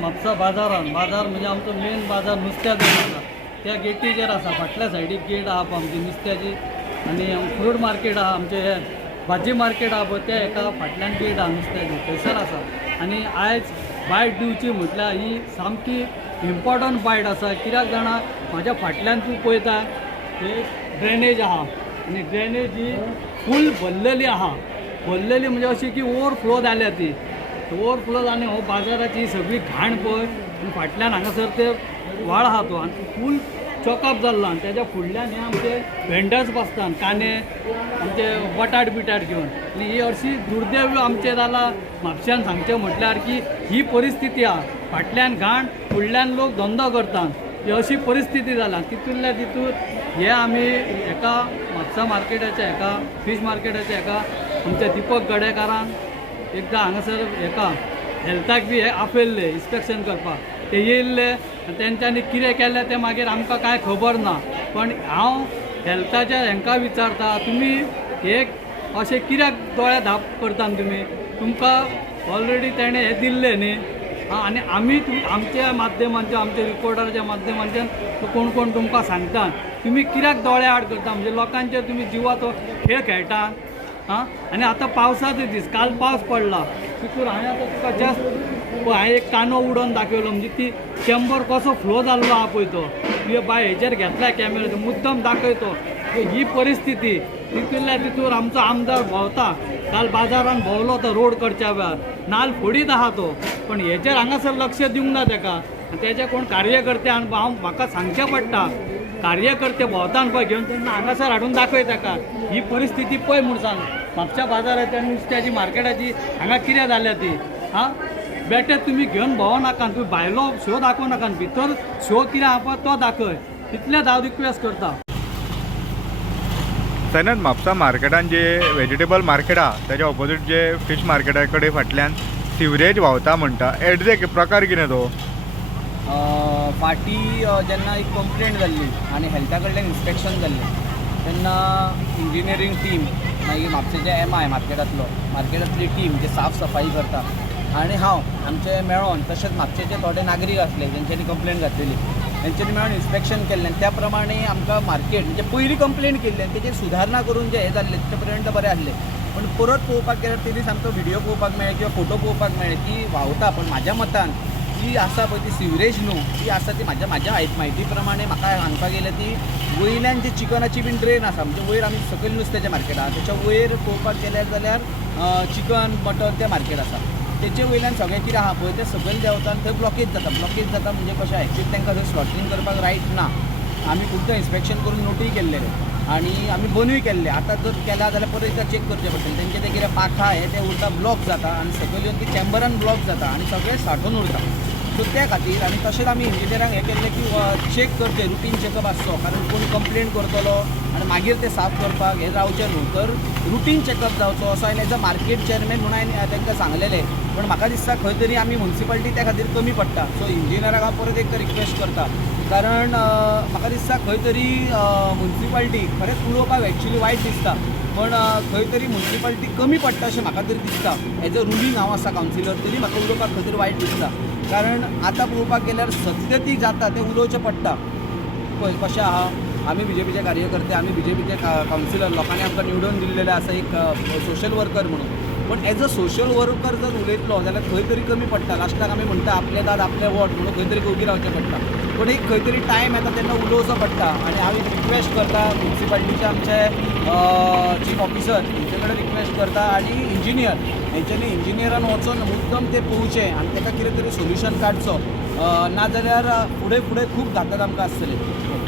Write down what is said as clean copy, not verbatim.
म्हापसा बाजार म्हणजे आमचो मेन बाजार नुस्त्याचो आसा त्या गेटीचेर आसा. फाटल्या सायडीक गेट आहा आमची नुस्त्याची आनी फ्रूट मार्केट आहा आमचे हे भाजी मार्केट आहा पळय त्या एका फाटल्यान गेट आहा नुस्त्याची थंयसर आसा. आनी आयज बायट दिवची म्हटल्यार ही सामकी इम्पॉर्टंट बायट आसा. कित्याक जाणा म्हाज्या फाटल्यान तूं पळयता हे ड्रेनेज आहा आनी ड्रेनेज ही फूल भरलेली आहा. भरलेली म्हणजे अशी की ओवरफ्लो जाल्या ती ओवरफ्लो जावन हो बाजाराची सगळी घाण पळय आनी फाटल्यान हांगासर ते व्हाळ आहा तो आनी फूल चॉकअप जाल्लो आनी तेज्या फुडल्यान हे आमचे वेंडर्स बसतात कांदे आमचे बटाट बिटाट घेवन. आनी ही हरशी दुर्दैव आमचे जाला म्हापश्यान सांगचें म्हटल्यार की ही परिस्थिती आहा. फाटल्यान घाण फुडल्यान लोक धंदो करतात ही अशी परिस्थिती जाला. तितूंतल्या तितून हे आमी एका म्हापसा मार्केटाच्या एका फीश मार्केटाच्या एका आमच्या दिपक गडेकारान एकदां हांगासर हेका हेल्थाक बी हे आपयल्ले इन्स्पेक्शन करपाक. ते येयल्ले तेंच्यांनी कितें केलें तें मागीर आमकां कांय खबर ना. पण हांव हेल्थाच्या हांकां विचारता तुमी एक अशें कित्याक दोळे धाप करता तुमी. तुमकां ऑलरेडी तेणें हें दिल्लें न्ही आनी आमी आमच्या माध्यमांतल्यान आमच्या रिपोर्टराच्या माध्यमांतल्यान कोण कोण तुमकां सांगता तुमी कित्याक दोळे आड करता. म्हणजे लोकांचेर तुमी जिवाचो खेळ खेळटा. आनी आतां पावसाचो दीस काल पावस पडला तितून हांवें आतां तुका जस्ट हांवें एक कानो उडोवन दाखयलो. म्हणजे ती चेंबर कसो फ्लो जाल्लो आहा पळय तो तुवें बाय हेचेर घेतला कॅमेरा मुद्दम दाखयतो. ही परिस्थिती तितूंतल्या तितून आमचो आमदार भोंवता. काल बाजारान भोंवलो तो रोड कडच्या वेळार नाल्ल फोडीत आहा तो. पण हेचेर हांगासर लक्ष दिवंक ना तेका. तेजे कोण कार्यकर्ते आनी हांव म्हाका सांगचें पडटा कार्यकर्ते भोंवतान पळय घेवन तेन्ना हांगासर हाडून दाखय ताका ही परिस्थिती पळय म्हूण सांग. म्हापशा बाजाराच्या नुस्त्याची मार्केटाची हांगा कितें जाल्या ती बेटे तुमी घेवन भोंव नाका. तुमी भायलो शो दाखोव नाका भितर शो कितें आहा पळय तो दाखय. इतलेंच हांव रिक्वेस्ट करता. सैनत म्हापसा मार्केटान जे वेजिटेबल मार्केट आहा तेच्या ऑपोजीट जे फीश मार्केटा कडेन फाटल्यान सिवरेज व्हांवता म्हणटा एग्जॅक्ट प्रकार कितें तो. फाटी जेन्ना एक कंप्लेंट जाल्ली आनी हेल्था कडल्यान इन्स्पेक्शन जाल्लें तेन्ना इंजिनियरींग टीम मागीर म्हापशेचे MI मार्केटांतली टीम जे साफ सफाई करता आनी हांव आमचे मेळोन तशेंच म्हापशेचे थोडे नागरीक आसले जेंच्यांनी कंप्लेंट घातलेली तेंच्यांनी मेळोन इन्स्पेक्शन केल्लें. त्या प्रमाणे आमकां मार्केट म्हणजे पयलीं कंप्लेंट केल्ली आनी तेजेर सुधारणा करून जे हे जाल्ले ते पर्यंत बरें आसलें. पण परत पळोवपाक गेल्यार ते दीस आमकां व्हिडियो पळोवपाक मेळ्ळे किंवा फोटो पळोवपाक मेळ्ळे की व्हांवता. पण म्हाज्या मतान जी आसा पळय ती सिवरेज न्हू ती आसा ती म्हाज्या म्हायती प्रमाणे म्हाका सांगपाक गेलें ती वयल्यान जी चिकनाची बीन ड्रेन आसा म्हणजे वयर आमी सकयल नुस्त्याचें मार्केट आहा तेच्या वयर पळोवपाक गेल्यार जाल्यार चिकन मटन तें मार्केट आसा तेचे वयल्यान सगळें कितें आहा पळय तें सकयल देंवता आनी थंय ब्लॉकेज जाता म्हणजे कशें एक्चुअली तांकां थंय स्लॉटरींग करपाक रायट ना. आमी खुद्द इन्स्पेक्शन करून नोटीय केल्ले आनी आमी बंदूय केल्ले. आतां जर केला जाल्यार परत एकदां चेक करचें पडटलें. तेंचें तें कितें पाखां हें तें उरता ब्लॉक जाता आनी सकयल येवन ती चेंबरान ब्लॉक जाता आनी सगळें साठून उरता. सो त्या खातीर आनी तशेंच आमी इंजिनियरांक हें केल्लें की चेक करचें रुटीन चेकअप आसचो. कारण कोण कंप्लेंट करतलो आनी मागीर तें साफ करपाक हें जावचें न्हू तर रुटीन चेकअप जावचो असो हांवें एज अ मार्केट चेअरमॅन म्हणून हांवें तांकां सांगलेलें. पण म्हाका दिसता खंय तरी आमी म्युन्सिपालिटी त्या खातीर कमी पडटा. सो इंजिनियराक हांव परत एक रिक्वेस्ट करता कारण म्हाका दिसता खंय तरी म्युन्सिपालिटी खरेंच उलोवपाक एक्चुली वायट दिसता पण खंय तरी म्युन्सिपालिटी कमी पडटा अशें म्हाका तरी दिसता. एज अ रुलींग हांव आसा कावन्सिलर तरी म्हाका उलोवपाक खंय तरी वायट दिसता. कारण आतां पळोवपाक गेल्यार सत्य ती जाता तें उलोवचें पडटा. पळय कशें आहा आमी BJPचे कार्यकर्ते आमी BJPचे कावन्सिलर लोकांनी आमकां निवडून दिल्लेले आसा एक सोशल वर्कर म्हणून. पण एज अ सोशल वर्कर जर उलयतलो जाल्यार खंय तरी कमी पडटा. लास्टाक आमी म्हणटा आपले दाद आपले वोट म्हणून खंय तरी उबी रावचें पडटा. पण एक खंय तरी टायम येता तेन्ना उलोवचो पडटा आनी हांव एक रिक्वेस्ट करता म्युन्सिपालिटीचे आमचे चीफ ऑफिसर हेंचे कडेन रिक्वेस्ट करता आनी इंजिनियर हेंच्यांनी इंजिनियरान वचून मुद्दम तें पळोवचें आनी ताका कितें तरी सोल्युशन काडचो नाजाल्यार फुडें खूब घातक आमकां आसतलें.